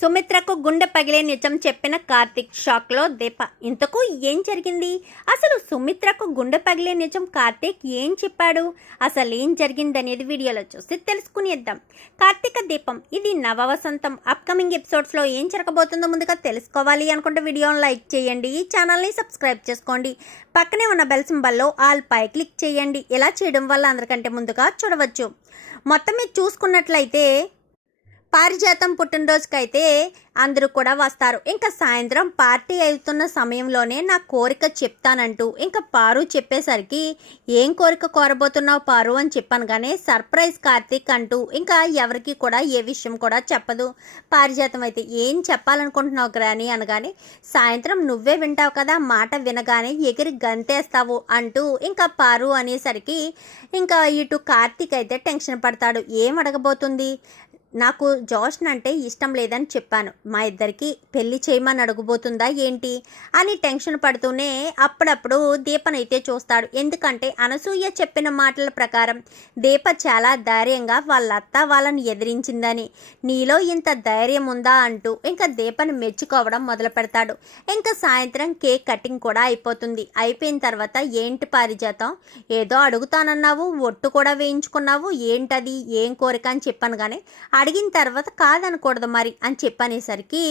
సుమిత్రకు గుండె పగిలే నిజం చెప్పిన కార్తిక్ షాక్లో దీప ఇంతకు ఏం జరిగింది? అసలు సుమిత్రకు గుండె పగిలే నిజం కార్తిక్ ఏం చెప్పాడు? అసలు ఏం జరిగింది అనేది వీడియోలో చూసి తెలుసుకునేద్దాం. కార్తీక దీపం ఇది నవ వసంతం అప్కమింగ్ ఎపిసోడ్స్లో ఏం జరగబోతుందో ముందుగా తెలుసుకోవాలి అనుకుంటే వీడియోని లైక్ చేయండి ఈ ఛానల్ని సబ్స్క్రైబ్ చేసుకోండి. పక్కనే ఉన్న బెల్ సింబల్లో ఆల్ పై క్లిక్ చేయండి. ఇలా చేయడం వల్ల అందరికంటే ముందుగా చూడవచ్చు. మొత్తం మీరు చూసుకున్నట్లయితే పారిజాతం పుట్టినరోజుకైతే అందరూ కూడా వస్తారు. ఇంకా సాయంత్రం పార్టీ అవుతున్న సమయంలోనే నా కోరిక చెప్తానంటూ ఇంకా పారు చెప్పేసరికి ఏం కోరిక కోరబోతున్నావు పారు? అని చెప్పాను కానీ సర్ప్రైజ్ కార్తీక్ అంటూ ఇంకా ఎవరికి కూడా ఏ విషయం కూడా చెప్పదు. పారిజాతం అయితే ఏం చెప్పాలనుకుంటున్నావు గ్రాని? అనగానే సాయంత్రం నువ్వే వింటావు కదా మాట వినగానే ఎగిరి గంతేస్తావు అంటూ ఇంకా పారు అనేసరికి ఇంకా ఇటు కార్తీక్ అయితే టెన్షన్ పడతాడు. ఏం అడగబోతుంది? నాకు జోష్న్ అంటే ఇష్టం లేదని చెప్పాను. మా ఇద్దరికి పెళ్ళి చేయమని అడుగుబోతుందా ఏంటి? అని టెన్షన్ పడుతూనే అప్పుడప్పుడు దీపనైతే చూస్తాడు. ఎందుకంటే అనసూయ చెప్పిన మాటల ప్రకారం దీప చాలా ధైర్యంగా వాళ్ళ అత్త వాళ్ళని ఎదిరించిందని. నీలో ఇంత ధైర్యం ఉందా అంటూ ఇంకా దీపను మెచ్చుకోవడం మొదలు పెడతాడు. ఇంకా సాయంత్రం కేక్ కటింగ్ కూడా అయిపోతుంది. అయిపోయిన తర్వాత ఏంటి పారిజాతం? ఏదో అడుగుతానన్నావు ఒట్టు కూడా వేయించుకున్నావు ఏంటది? ఏం కోరిక అని చెప్పాను కానీ అడిగిన తర్వాత కాదనకూడదు మరి అని చెప్పనేసరికి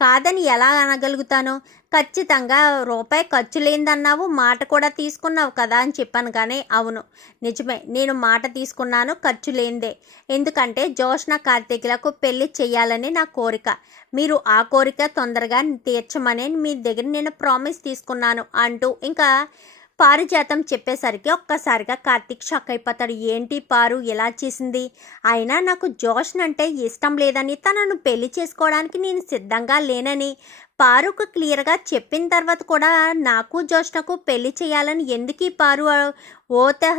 కాదని ఎలా అనగలుగుతాను? ఖచ్చితంగా రూపాయి ఖర్చు లేదన్నావు మాట కూడా తీసుకున్నావు కదా అని చెప్పాను కానీ అవును నిజమే నేను మాట తీసుకున్నాను ఖర్చు లేనిదే. ఎందుకంటే జోష్న కార్తీకులకు పెళ్ళి చేయాలని నా కోరిక. మీరు ఆ కోరిక తొందరగా తీర్చమని మీ దగ్గర నేను ప్రామిస్ తీసుకున్నాను అంటూ ఇంకా పారిజాతం చెప్పేసరికి ఒక్కసారిగా కార్తీక్ షాక్ అయిపోతాడు. ఏంటి పారు? ఎలా చేసింది? అయినా నాకు జోష్న్ అంటే ఇష్టం లేదని తనను పెళ్ళి చేసుకోవడానికి నేను సిద్ధంగా లేనని పారుకు క్లియర్గా చెప్పిన తర్వాత కూడా నాకు జోష్నకు పెళ్ళి చేయాలని ఎందుకు ఈ పారు ఓ తహ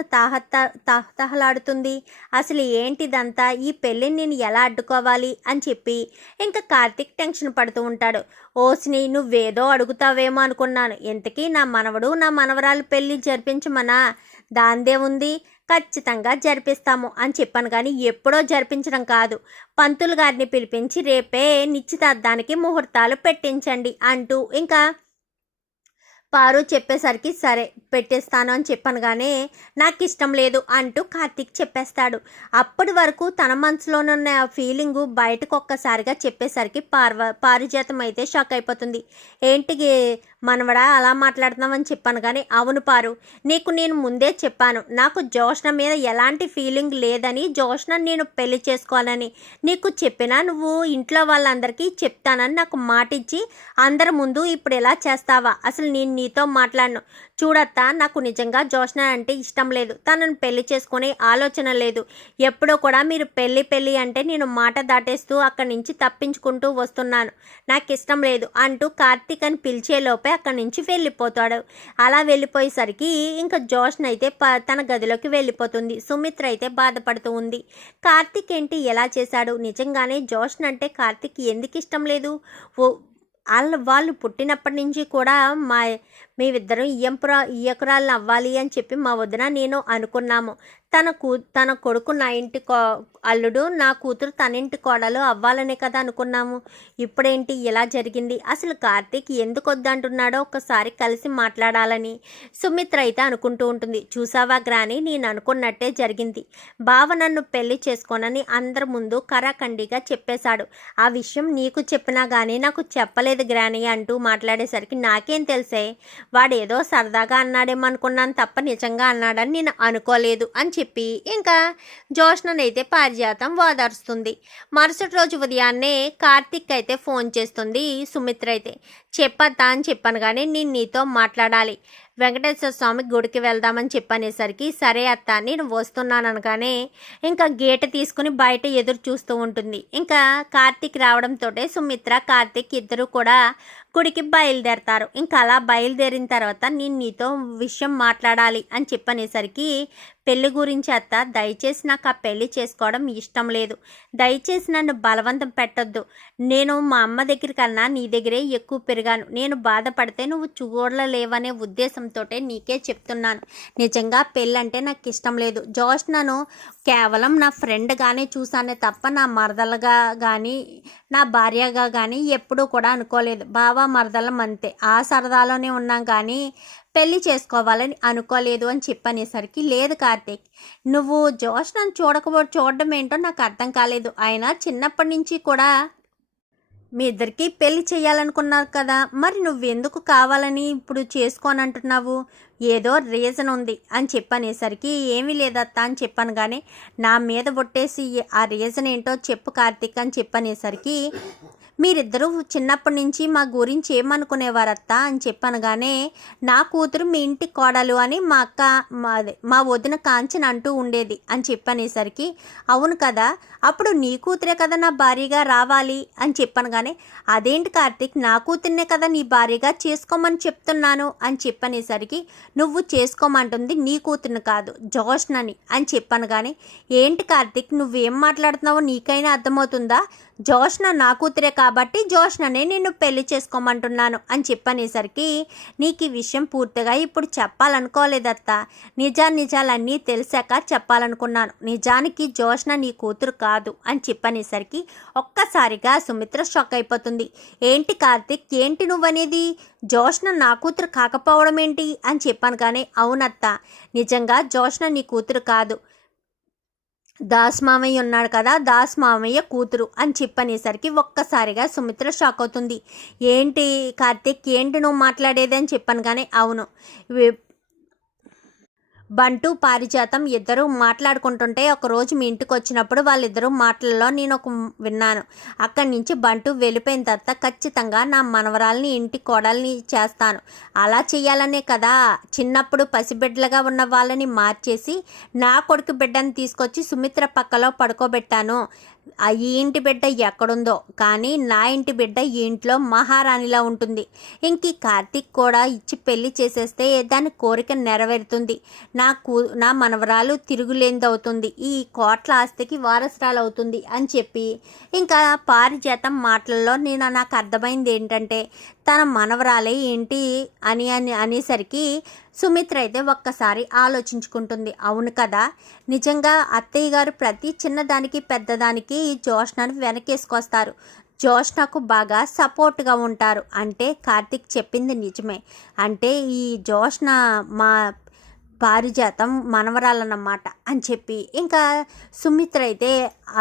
తహతహలాడుతుంది అసలు ఏంటిదంతా? ఈ పెళ్ళిని నేను ఎలా అడ్డుకోవాలి? అని చెప్పి ఇంకా కార్తీక్ టెన్షన్ పడుతూ ఉంటాడు. ఓసిని నువ్వేదో అడుగుతావేమో అనుకున్నాను. ఇంతకీ నా మనవడు నా మనవరాలు పెళ్ళి జరిపించమనా? దాందే ఉంది. ఖచ్చితంగా జరిపిస్తాము అని చెప్పాను కానీ ఎప్పుడో జరిపించడం కాదు. పంతులు గారిని పిలిపించి రేపే నిశ్చితార్థానికి ముహూర్తాలు పెట్టించండి అంటూ ఇంకా పారు చెప్పేసరికి సరే పెట్టేస్తాను అని చెప్పాను కానీ నాకు ఇష్టం లేదు అంటూ కార్తీక్ చెప్పేస్తాడు. అప్పటి వరకు తన మనసులోనున్న ఫీలింగు బయటకు ఒక్కసారిగా చెప్పేసరికి పార్వ పారిజాతం అయితే షాక్ అయిపోతుంది. ఏంటి మనవడా అలా మాట్లాడుతున్నామని చెప్పాను కానీ అవును పారు నీకు నేను ముందే చెప్పాను. నాకు జోష్ణ మీద ఎలాంటి ఫీలింగ్ లేదని జోష్ణ నేను పెళ్ళి చేసుకోవాలని. నీకు చెప్పినా నువ్వు ఇంట్లో వాళ్ళందరికీ చెప్తానని నాకు మాటిచ్చి అందరి ముందు ఇప్పుడు ఎలా చేస్తావా? అసలు నేను నీతో మాట్లాడను. చూడత్తా నాకు నిజంగా జోష్న అంటే ఇష్టం లేదు. తనను పెళ్ళి చేసుకునే ఆలోచన లేదు. ఎప్పుడో కూడా మీరు పెళ్ళి పెళ్ళి అంటే నేను మాట దాటేస్తూ అక్కడి నుంచి తప్పించుకుంటూ వస్తున్నాను. నాకు ఇష్టం లేదు అంటూ కార్తీక్ అని పిలిచేలోపే అక్కడి నుంచి వెళ్ళిపోతాడు. అలా వెళ్ళిపోయేసరికి ఇంకా జోష్న అయితే ప తన గదిలోకి వెళ్ళిపోతుంది. సుమిత్ర అయితే బాధపడుతూ ఉంది. కార్తీక్ ఏంటి ఎలా చేశాడు? నిజంగానే జోష్న అంటే కార్తీక్ ఎందుకు ఇష్టం లేదు వాళ్ళ వాళ్ళు పుట్టినప్పటి నుంచి కూడా మా మేమిద్దరం ఇయ్యంపురా ఇయ్యకురాలను అవ్వాలి అని చెప్పి మా వదిన నేను అనుకున్నాము. తన కూ తన కొడుకు నా ఇంటి కో అల్లుడు నా కూతురు తన ఇంటి కోడలు అవ్వాలనే కదా అనుకున్నాము. ఇప్పుడేంటి? ఇలా జరిగింది. అసలు కార్తీక్ ఎందుకు వద్దంటున్నాడో ఒకసారి కలిసి మాట్లాడాలని సుమిత్ర అయితే అనుకుంటూ ఉంటుంది. చూసావా గ్రాని? నేను అనుకున్నట్టే జరిగింది. బావ నన్ను పెళ్ళి చేసుకోనని అందరి ముందు కరాఖండిగా చెప్పేశాడు. ఆ విషయం నీకు చెప్పినా కానీ నాకు చెప్పలేదు గ్రాని అంటూ మాట్లాడేసరికి నాకేం తెలిసే? వాడేదో సరదాగా అన్నాడేమో అనుకున్నాను తప్ప నిజంగా అన్నాడని నేను అనుకోలేదు అని చెప్పి ఇంకా జోష్ననైతే పారిజాతం ఓదార్స్తుంది మరుసటి రోజు ఉదయాన్నే కార్తిక్ అయితే ఫోన్ చేస్తుంది సుమిత్ర అయితే చెప్పత్తా అని చెప్పాను కానీ నేను నీతో మాట్లాడాలి. వెంకటేశ్వర స్వామి గుడికి వెళ్దామని చెప్పనేసరికి సరే అత్త నేను వస్తున్నాను అనగానే ఇంకా గేట్ తీసుకుని బయట ఎదురు చూస్తూ ఉంటుంది. ఇంకా కార్తిక్ రావడంతో సుమిత్ర కార్తీక్ ఇద్దరు కూడా గుడికి బయలుదేరతారు. ఇంకా అలా బయలుదేరిన తర్వాత నేను నీతో విషయం మాట్లాడాలి అని చెప్పనేసరికి పెళ్ళి గురించి అత్త దయచేసి నాకు ఆ పెళ్ళి చేసుకోవడం ఇష్టం లేదు. దయచేసి నన్ను బలవంతం పెట్టొద్దు. నేను మా అమ్మ దగ్గర కన్నా నీ దగ్గరే ఎక్కువ పెరిగాను. నేను బాధపడితే నువ్వు చూడలేవనే ఉద్దేశంతో నీకే చెప్తున్నాను. నిజంగా పెళ్ళంటే నాకు ఇష్టం లేదు. జోష్ నన్ను కేవలం నా ఫ్రెండ్గానే చూసానే తప్ప నా మరదలుగా కానీ నా భార్యగా కానీ ఎప్పుడూ కూడా అనుకోలేదు. బావ మరదలం అంతే. ఆ సరదాలోనే ఉన్నాం కానీ పెళ్ళి చేసుకోవాలని అనుకోలేదు అని చెప్పనేసరికి లేదు కార్తీక్ నువ్వు జోష్ నన్ను చూడకపో చూడడం ఏంటో నాకు అర్థం కాలేదు. ఆయన చిన్నప్పటి నుంచి కూడా మీ ఇద్దరికి పెళ్ళి చేయాలనుకున్నారు కదా మరి నువ్వెందుకు కావాలని ఇప్పుడు చేసుకోనంటున్నావు? ఏదో రీజన్ ఉంది అని చెప్పనేసరికి ఏమీ లేదత్తా అని చెప్పాను కానీ నా మీద పుట్టేసి ఆ రీజన్ ఏంటో చెప్పు కార్తీక్ అని చెప్పనేసరికి మీరిద్దరూ చిన్నప్పటి నుంచి మా గురించి ఏమనుకునేవారత్తా అని చెప్పనగానే నా కూతురు మీ ఇంటి కోడలు అని మా అక్క మా మా వదిన కాంచన అంటూ ఉండేది అని చెప్పనేసరికి అవును కదా అప్పుడు నీ కూతురే కదా నా భార్యగా రావాలి? అని చెప్పనగానే అదేంటి కార్తీక్ నా కూతుర్నే కదా నీ భార్యగా చేసుకోమని చెప్తున్నాను? అని చెప్పనేసరికి నువ్వు చేసుకోమంటుంది నీ కూతురుని కాదు జోష్నని. అని చెప్పనగానే ఏంటి కార్తీక్ నువ్వేం మాట్లాడుతున్నావో నీకైనా అర్థమవుతుందా? జోష్న నా కూతురే కాబట్టి జోష్ననే నిన్ను పెళ్ళి చేసుకోమంటున్నాను అని చెప్పనేసరికి నీకు ఈ విషయం పూర్తిగా ఇప్పుడు చెప్పాలనుకోలేదత్త. నిజా నిజాలన్నీ తెలిసాక చెప్పాలనుకున్నాను. నిజానికి జోష్న నీ కూతురు కాదు అని చెప్పనేసరికి ఒక్కసారిగా సుమిత్ర షాక్ అయిపోతుంది. ఏంటి కార్తిక్ ఏంటి నువ్వనేది? జోష్న నా కూతురు కాకపోవడం ఏంటి అని చెప్పాను కానీ అవునత్త. నిజంగా జోష్న నీ కూతురు కాదు. దాస్ మామయ్య ఉన్నాడు కదా దాస్ మామయ్య కూతురు అని చెప్పనేసరికి ఒక్కసారిగా సుమిత్ర షాక్ అవుతుంది. ఏంటి కార్తీక్ ఏంటి నువ్వు మాట్లాడేది అని చెప్పాను కానీ అవును. బంటు పారిజాతం ఇద్దరు మాట్లాడుకుంటుంటే ఒకరోజు మీ ఇంటికి వచ్చినప్పుడు వాళ్ళిద్దరూ మాటలలో నేను ఒక విన్నాను. అక్కడి నుంచి బంటు వెళ్ళిపోయిన తర్వాత ఖచ్చితంగా నా మనవరాల్ని ఇంటి కోడల్ని చేస్తాను. అలా చేయాలనే కదా. చిన్నప్పుడు పసిబిడ్డలుగా ఉన్న వాళ్ళని మార్చేసి నా కొడుకు బిడ్డని తీసుకొచ్చి సుమిత్ర పక్కలో పడుకోబెట్టాను. ఆ ఈ ఇంటి బిడ్డ ఎక్కడుందో కానీ నా ఇంటి బిడ్డ ఈ ఇంట్లో మహారాణిలా ఉంటుంది. ఇంక కార్తీక్ కూడా ఇచ్చి పెళ్ళి చేసేస్తే దాని కోరిక నెరవేరుతుంది. నా కూ నా మనవరాలు తిరుగులేనిదవుతుంది. ఈ కోట్ల ఆస్తికి వారసురాలు అవుతుంది అని చెప్పి ఇంకా పారిజాతం మాటల్లో నేను నాకు అర్థమైంది ఏంటంటే తన మనవరాలే ఏంటి అని అని అనేసరికి సుమిత్ర అయితే ఒక్కసారి ఆలోచించుకుంటుంది. అవును కదా? నిజంగా అత్తయ్య గారు ప్రతి చిన్నదానికి పెద్దదానికి ఈ జోష్నని వెనకేసుకొస్తారు. జోష్నకు బాగా సపోర్ట్గా ఉంటారు. అంటే కార్తిక్ చెప్పింది నిజమే. అంటే ఈ జోష్న మా పారిజాతం మనవరాలన్నమాట అని చెప్పి ఇంకా సుమిత్ర అయితే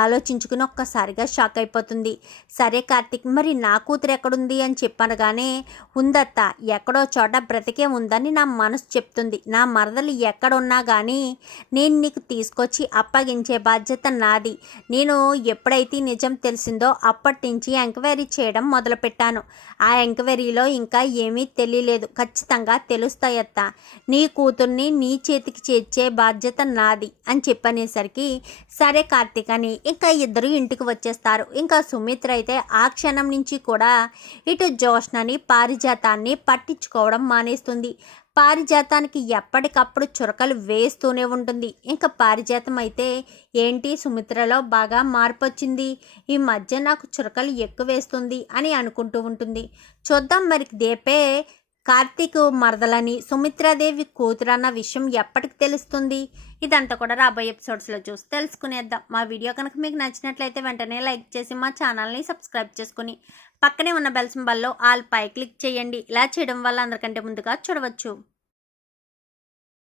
ఆలోచించుకుని ఒక్కసారిగా షాక్ అయిపోతుంది. సరే కార్తిక్ మరి నా కూతురు ఎక్కడుంది అని చెప్పనగానే ఉందత్త ఎక్కడో చోట బ్రతికే ఉందని నా మనసు చెప్తుంది. నా మరదలు ఎక్కడున్నా కానీ నేను నీకు తీసుకొచ్చి అప్పగించే బాధ్యత నాది. నేను ఎప్పుడైతే నిజం తెలిసిందో అప్పటి నుంచి ఎంక్వైరీ చేయడం మొదలుపెట్టాను. ఆ ఎంక్వైరీలో ఇంకా ఏమీ తెలియలేదు. ఖచ్చితంగా తెలుస్తాయత్త. నీ కూతుర్ని నీ చేతికి చేర్చే బాధ్యత నాది అని చెప్పనేసరికి సరే కార్తీక్ అని ఇంకా ఇద్దరు ఇంటికి వచ్చేస్తారు. ఇంకా సుమిత్ర అయితే ఆ క్షణం నుంచి కూడా ఇటు జోష్నని పారిజాతాన్ని పట్టించుకోవడం మానేస్తుంది. పారిజాతానికి ఎప్పటికప్పుడు చురకలు వేస్తూనే ఉంటుంది. ఇంకా పారిజాతం అయితే ఏంటి? సుమిత్రలో బాగా మార్పు వచ్చింది ఈ మధ్య నాకు చురకలు ఎక్కువ వేస్తుంది అని అనుకుంటూ ఉంటుంది. చూద్దాం మరి దేపే కార్తీక్ మరదలని సుమిత్రాదేవి కూతురన్న విషయం ఎప్పటికి తెలుస్తుంది? ఇదంతా కూడా రాబోయే ఎపిసోడ్స్లో చూసి తెలుసుకునేద్దాం. మా వీడియో కనుక మీకు నచ్చినట్లయితే వెంటనే లైక్ చేసి మా ఛానల్ని సబ్స్క్రైబ్ చేసుకుని పక్కనే ఉన్న బెల్ సింబల్లో ఆల్ పై క్లిక్ చేయండి. ఇలా చేయడం వల్ల అందరికంటే ముందుగా చూడవచ్చు.